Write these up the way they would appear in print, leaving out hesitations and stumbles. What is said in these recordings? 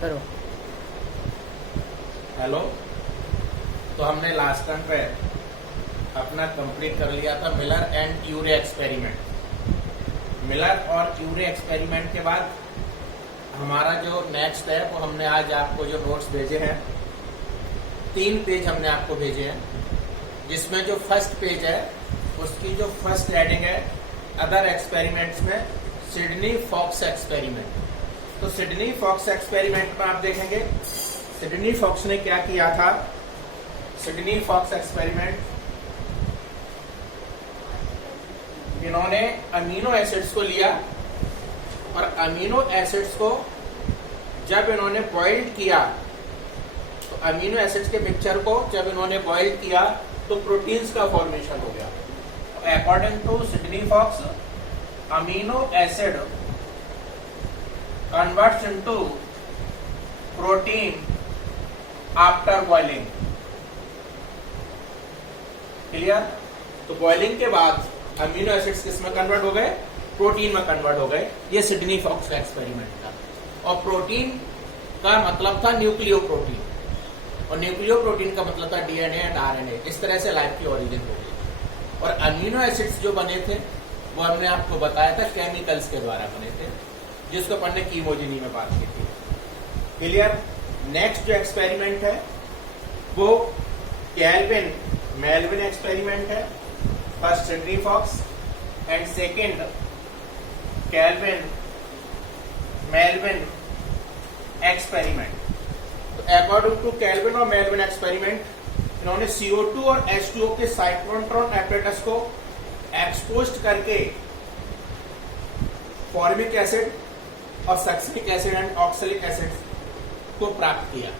करो। हेलो, तो हमने लास्ट टाइम पे अपना कंप्लीट कर लिया था मिलर एंड क्यूरे एक्सपेरिमेंट। मिलर और क्यूरे एक्सपेरिमेंट के बाद हमारा जो नेक्स्ट है वो हमने आज आपको जो नोट्स भेजे हैं 3 पेज हमने आपको भेजे हैं, जिसमें जो फर्स्ट पेज है उसकी जो फर्स्ट हेडिंग है अदर एक्सपेरिमेंट्स में सिडनी फॉक्स एक्सपेरिमेंट। तो सिडनी फॉक्स एक्सपेरिमेंट में आप देखेंगे सिडनी फॉक्स ने क्या किया था। सिडनी फॉक्स एक्सपेरिमेंट, इन्होंने अमीनो एसिड्स को लिया और अमीनो एसिड्स को जब इन्होंने बॉइल्ड किया तो अमीनो एसिड्स के मिक्सचर को जब इन्होंने बॉइल्ड किया तो प्रोटीन्स का फॉर्मेशन हो गया। According to Sydney Fox, amino acid converts into protein after boiling. Clear? तो बॉइलिंग के बाद अमीनो एसिड्स किस में कन्वर्ट हो गए? प्रोटीन में कन्वर्ट हो गए। ये सिडनी फॉक्स का एक्सपेरिमेंट था। और प्रोटीन का मतलब था न्यूक्लियो प्रोटीन, और न्यूक्लियो प्रोटीन का मतलब था डीएनए एंड आरएनए। इस तरह से लाइफ की ओरिजिन हो गई। और अमीनो एसिड्स जो बने थे वो हमने आपको बताया था केमिकल्स के द्वारा बने थे, जिसको अपन ने कीमोजेनी में बात की थी। क्लियर? नेक्स्ट जो एक्सपेरिमेंट है वो कैल्विन मेल्विन एक्सपेरिमेंट है। First Sydney Fox and second Calvin Melvin experiment. तो अकॉर्डिंग टू कैल्विन और मेल्विन एक्सपेरिमेंट, इन्होंने CO2 और H2O के साइक्लोट्रॉन एपेटस को एक्सपोज करके फॉर्मिक एसिड और सक्सिलिक एसिड एंड ऑक्सैलिक एसिड को प्राप्त किया।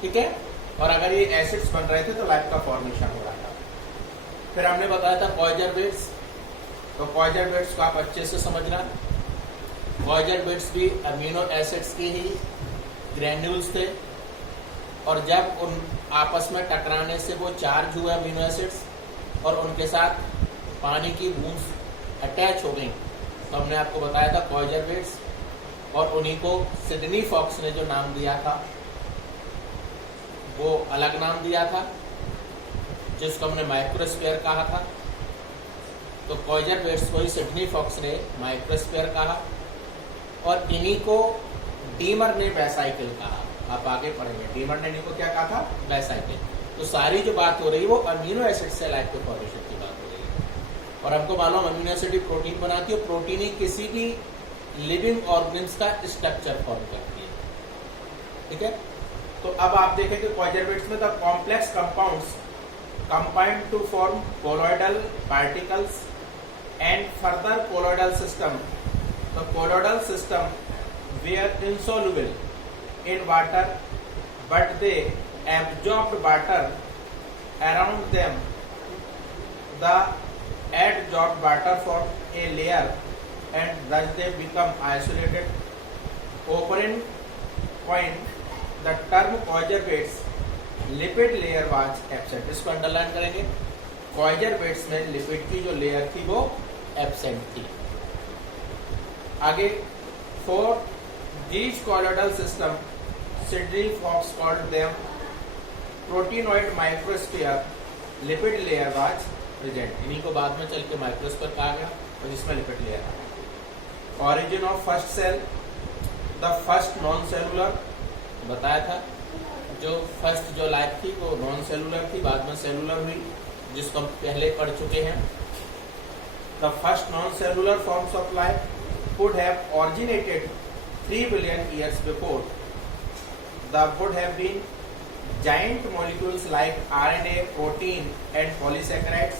ठीक है? और अगर ये एसिड्स बन रहे थे तो लाइफ का फॉर्मेशन हो रहा था। फिर हमने बताया था पॉइजर बेड्स। तो पॉइजर बेड्स को आप अच्छे से समझना। पॉइजर बेड्स भी अमीनो एसिड्स की ही ग्रैन्यूल्स थे, और जब उन आपस में टकराने से वो चार्ज हुए अमीनो एसिड्स और उनके साथ पानी की बूंद अटैच हो गई, तो हमने आपको बताया था पॉइजर बेड्स। और उन्हीं को सिडनी फॉक्स ने जो नाम दिया था वो अलग नाम दिया था, जिसको हमने माइक्रोस्फीयर कहा था। तो पॉइजर बेड्स को ही सिडनी फॉक्स ने माइक्रोस्फीयर कहा, और इन्हीं को डीमर ने बाइसाइकिल कहा। आप आगे पढ़ेंगे, डीमर ने इन्हीं को क्या कहा था? बाइसाइकिल। तो सारी जो बात हो रही है वो अमीनो एसिड से लाइफ के फॉर्मेशन की बात हो रही है। और हमको मालूम अमीनो एसिड ही प्रोटीन बनाती है, प्रोटीन ही किसी भी लिविंग ऑर्गेन्स का स्ट्रक्चर फॉर्म करती है। ठीक है? तो अब आप देखेंगे पॉइजर बेड्स में the complex compounds combined to form colloidal particles and further colloidal system. The colloidal system where insoluble in water, but they absorbed water around them. The adsorbed water form a layer and thus they become isolated. Opening point, the term Poojer beds lipid layer was absent. इसको underline करेंगे। Poojer beds में lipid की जो layer थी वो absent थी। आगे, for these colloidal system, Sidney Fox called them proteinoid microsphere. Lipid layer was present. इन्हीं को बाद में चल के माइक्रोस्फीयर कहा गया, और जिसमें लिपिड लेयर है। Origin of first cell, the first non cellular बताया था। जो फर्स्ट जो लाइफ थी वो नॉन सेलुलर थी, बाद में सेलुलर हुई, जिसको हम पहले पढ़ चुके हैं। The first non cellular forms of life could have originated 3 billion years before. The would have been giant molecules like RNA, protein, and polysaccharides.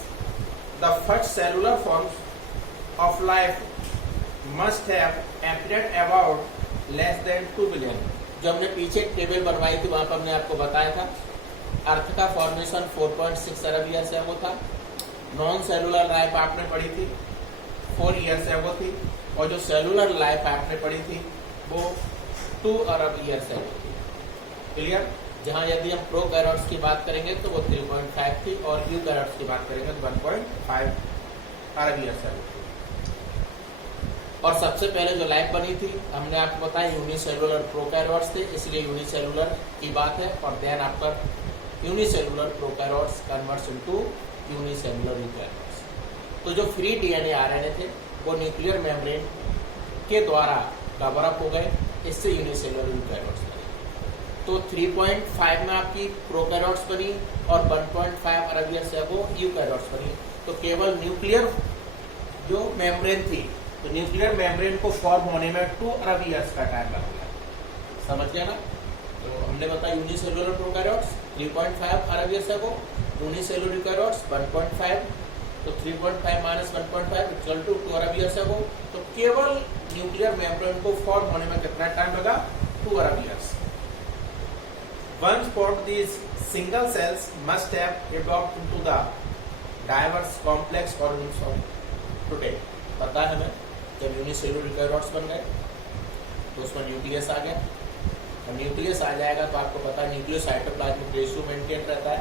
The first cellular forms of life must have appeared about less than 2 billion. जो हमने पीछे table बनवाई थी वहां पर हमने आपको बताया था अर्थ का फॉर्मेशन 4.6 अरब ईयर से वो था। नॉन सेलुलर लाइफ आपने पढ़ी थी 4 ईयर से वो थी, और जो सेलुलर लाइफ आपने पढ़ी थी वो 2 अरब ईयर से वो थी। क्लियर? जहां यदि हम प्रोकैरियोट्स की बात करेंगे तो वो 3.5 थी, और यूकैरियोट्स की बात करेंगे तो 1.5 अरब ईयर से वो थी। और सबसे पहले जो लाइफ बनी थी हमने आपको बताया यूनिसेलुलर प्रोकैरियोट्स थे, इसलिए यूनिसेलुलर की बात है। और then after unicellular prokaryotes converts into unicellular eukaryotes. तो जो फ्री डीएनए आरएनए थे वो न्यूक्लियर मेम्ब्रेन के द्वारा कवर अप हो गए, इससे यूनिसेलुलर यूकैरियोट्स बने। तो 3.5 में आपकी प्रोकैरियोट्स बनी और 1.5 अरब ईयर से अबो यूकैरियोट्स बनी। तो केवल न्यूक्लियर जो मेम्ब्रेन थी, तो न्यूक्लियर मेम्ब्रेन को फॉर्म होने में 2 अरब ईयर्स का टाइम लग गया। समझ गया ना? तो हमने बताया यूनिसेलुलर प्रोकैरियोट्स 3.5 अरब ईयर से अबो, यूनिसेलुलर यूकैरियोट्स 1.5, तो 3.5 माइनस 1.5 इक्वल टू 2 अरब ईयर से अबो। तो केवल न्यूक्लियर मेम्ब्रेन को फॉर्म होने में कितना टाइम लगा? 2 अरब years. Once formed, these single cells must have evolved into the diverse complex organisms of today. पता है हमें जब यूनिसेलुलर यूकैरियोट्स बन गए तो उसमें न्यूक्लियस आ गया, और न्यूक्लियस आ जाएगा तो आपको पता है न्यूक्लियोसाइटोप्लाज्मिक रेशियो मेंटेन रहता है,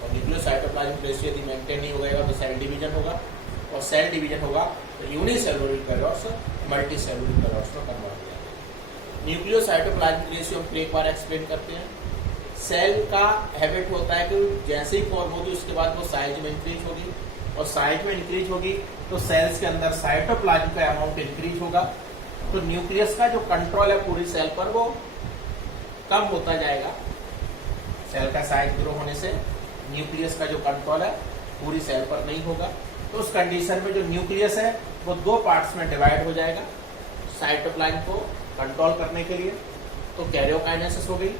और न्यूक्लियोसाइटोप्लाज्मिक रेशियो यदि मेंटेन नहीं होगा तो सेल डिवीजन होगा, और सेल डिवीजन होगा तो यूनिसेलुलर यूकैरियोट्स मल्टीसेलुलर यूकैरियोट्स में कन्वर्ट हो जाएगा। न्यूक्लियोसाइटोप्लाज्मिक रेशियो हम एक बार एक्सप्लेन करते हैं। सेल का हैबिट होता है कि जैसे ही फॉर्म होगी उसके बाद वो साइज में इंक्रीज होगी, और साइज में इंक्रीज होगी तो सेल्स के अंदर साइटोप्लाज्म का अमाउंट इंक्रीज होगा। तो न्यूक्लियस का जो कंट्रोल है पूरी सेल पर वो कम होता जाएगा। सेल का साइज ग्रो होने से न्यूक्लियस का जो कंट्रोल है पूरी सेल पर नहीं होगा। तो उस कंडीशन में जो न्यूक्लियस है वो 2 पार्ट्स में डिवाइड हो जाएगा साइटोप्लाज्म को कंट्रोल करने के लिए। तो कैरियोकाइनेसिस हो गई।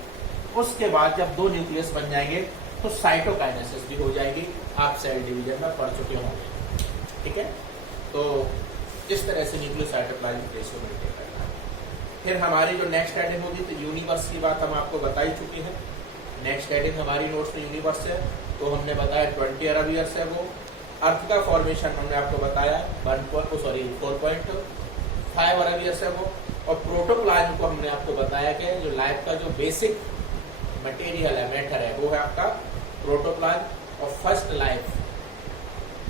उसके बाद जब 2 न्यूक्लियस बन जाएंगे तो साइटोकाइनेसिस भी हो जाएगी। आप सेल डिवीजन में पढ़ चुके होंगे, ठीक है? तो इस तरह से न्यूक्लियोसाइटोप्लाज्मिक रेशियो मेंटेन करना है। फिर हमारी जो नेक्स्ट हेडिंग होगी तो यूनिवर्स की बात हम आपको बता ही चुके हैं। नेक्स्ट हेडिंग हमारी नोट्स में यूनिवर्स है, तो हमने बताया 20 अरब ईयर से वो अर्थ का फॉर्मेशन हमने आपको बताया 4.5 अरब ईयर से वो, और प्रोटोप्लाज्म को हमने आपको बताया कि जो लाइफ का जो बेसिक मटेरियल है, मैटर है, वो है आपका प्रोटोप्लाज्म। और फर्स्ट लाइफ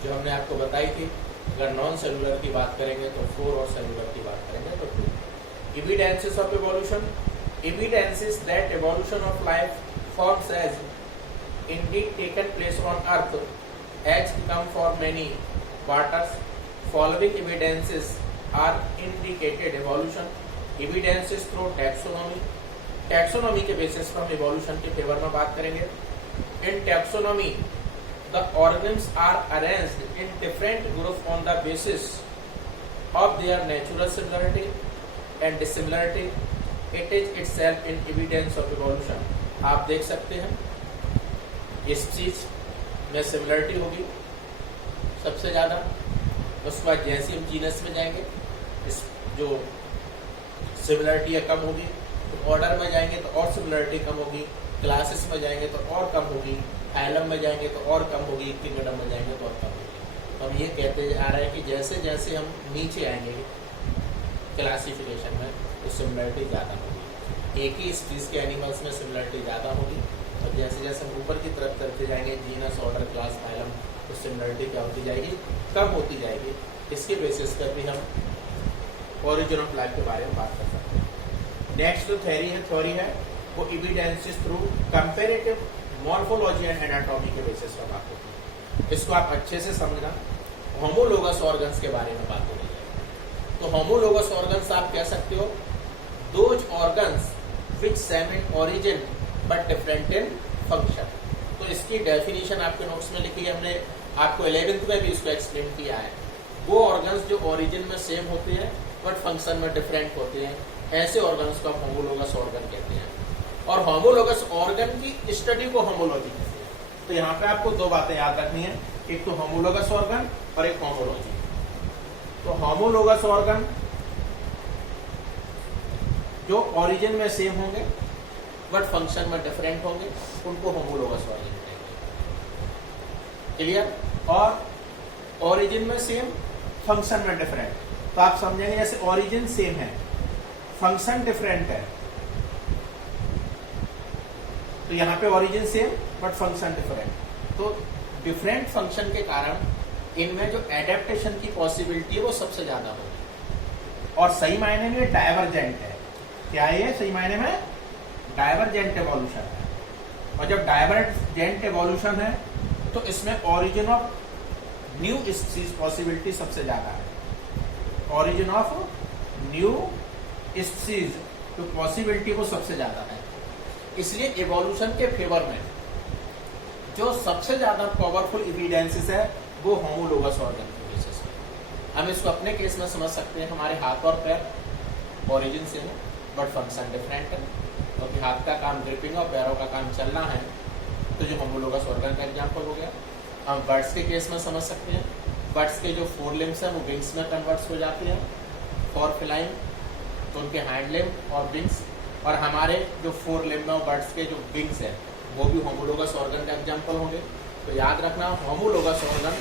जो हमने आपको बताई थी, अगर नॉन सेलुलर की बात करेंगे तो 4, और सेलुलर की बात करेंगे तो 2। Evidences of evolution, evidences that evolution of life forms has indeed taken place on earth has come for many waters. Following evidences are indicated evolution. Evidences through taxonomy, taxonomy के बेसिस पर हम evolution के favour में बात करेंगे। In taxonomy the organisms are arranged in different groups on the basis of their natural similarity and dissimilarity. It is itself an evidence of evolution. आप देख सकते हैं इस चीज में सिमिलरिटी होगी सबसे ज्यादा, उसके बाद जैसे हम जीनस में जाएंगे इस जो सिमिलरिटी कम होगी, तो ऑर्डर में जाएंगे तो और सिमिलरिटी कम होगी, क्लासेस में जाएंगे तो और कम होगी, फाइलम में जाएंगे तो और कम होगी, किंगडम में जाएंगे तो और कम होगी। तो हम ये कहते आ रहे हैं कि जैसे जैसे हम नीचे आएंगे क्लासिफिकेशन में तो सिमिलरिटी ज़्यादा होगी। एक ही स्पीसीज के एनिमल्स में सिमिलरिटी ज़्यादा होगी, और जैसे जैसे हम ऊपर की तरफ चलते जाएंगे जीनस, ऑर्डर, क्लास, फाइलम, तो सिमिलरिटी क्या होती जाएगी? कम होती जाएगी। इसके बेसिस पर भी हम ओरिजिन ऑफ लाइफ के बारे में बात कर सकते हैं। नेक्स्ट जो थ्योरी है वो evidences through comparative morphology and anatomy के बेसिस पर बात होती है। इसको आप अच्छे से समझना। होमोलोगस ऑर्गन्स के बारे में बात होगी। तो होमोलोगस ऑर्गन्स आप कह सकते हो those organs which same in origin but different in function. तो इसकी डेफिनेशन आपके नोट्स में लिखी है, हमने आपको 11th में भी इसको एक्सप्लेन किया है। वो ऑर्गन्स जो ओरिजिन में सेम होते हैं बट फंक्शन में डिफरेंट होते हैं, ऐसे ऑर्गन्स को हम होमोलोगस ऑर्गन कहते हैं। और होमोलोगस ऑर्गन की स्टडी को होमोलॉजी कहते हैं। तो यहाँ पे आपको 2 बातें याद रखनी है, एक तो होमोलोगस ऑर्गन और एक होमोलॉजी। तो होमोलोगस ऑर्गन जो ओरिजिन में सेम होंगे बट फंक्शन में डिफरेंट होंगे, उनको होमोलोगस ऑर्गन कहेंगे। क्लियर? और ओरिजिन में सेम, फंक्शन में डिफरेंट। तो आप समझेंगे जैसे ओरिजिन सेम है, फंक्शन डिफरेंट है, तो यहाँ पे origin same but function different. तो डिफरेंट फंक्शन के कारण इनमें जो एडेप्टेशन की पॉसिबिलिटी है वो सबसे ज्यादा होगी। और सही मायने में डाइवर्जेंट है। क्या है ये सही मायने में? डाइवर्जेंट एवोल्यूशन है। और जब डाइवर्जेंट एवोल्यूशन है तो इसमें origin of new species possibility सबसे ज्यादा है। ओरिजिन ऑफ न्यू स्पीसीज तो पॉसिबिलिटी वो सबसे ज्यादा है। इसलिए इवोल्यूशन के फेवर में जो सबसे ज्यादा पावरफुल एविडेंसेस है वो होमोलोगस ऑर्गन के बेसिस पे। हम इसको अपने केस में समझ सकते हैं, हमारे हाथ और पैर ओरिजिन से है बट फंक्शन डिफरेंट है, क्योंकि हाथ का काम ग्रिपिंग और पैरों का काम चलना है, तो जो होमोलोगस ऑर्गन का एग्जाम्पल हो गया। हम बर्ड्स के केस में समझ सकते हैं, बर्ड्स के जो फोर लिम्स हैं वो विंग्स में कन्वर्ट्स हो जाती हैं फॉर फ्लाइंग, तो उनके हैंड लिम्ब और विंग्स। और हमारे जो फोर लिम्ब में बर्ड्स के जो विंग्स हैं वो भी होमोलोगस ऑर्गन का एग्जाम्पल होंगे। तो याद रखना, होमोलोगस ऑर्गन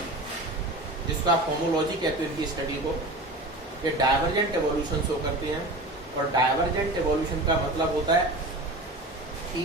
जिसको आप होमोलॉजी कहते हैं इनकी स्टडी को, ये डाइवर्जेंट एवोल्यूशन शो करती हैं। और डाइवर्जेंट एवोल्यूशन का मतलब होता है कि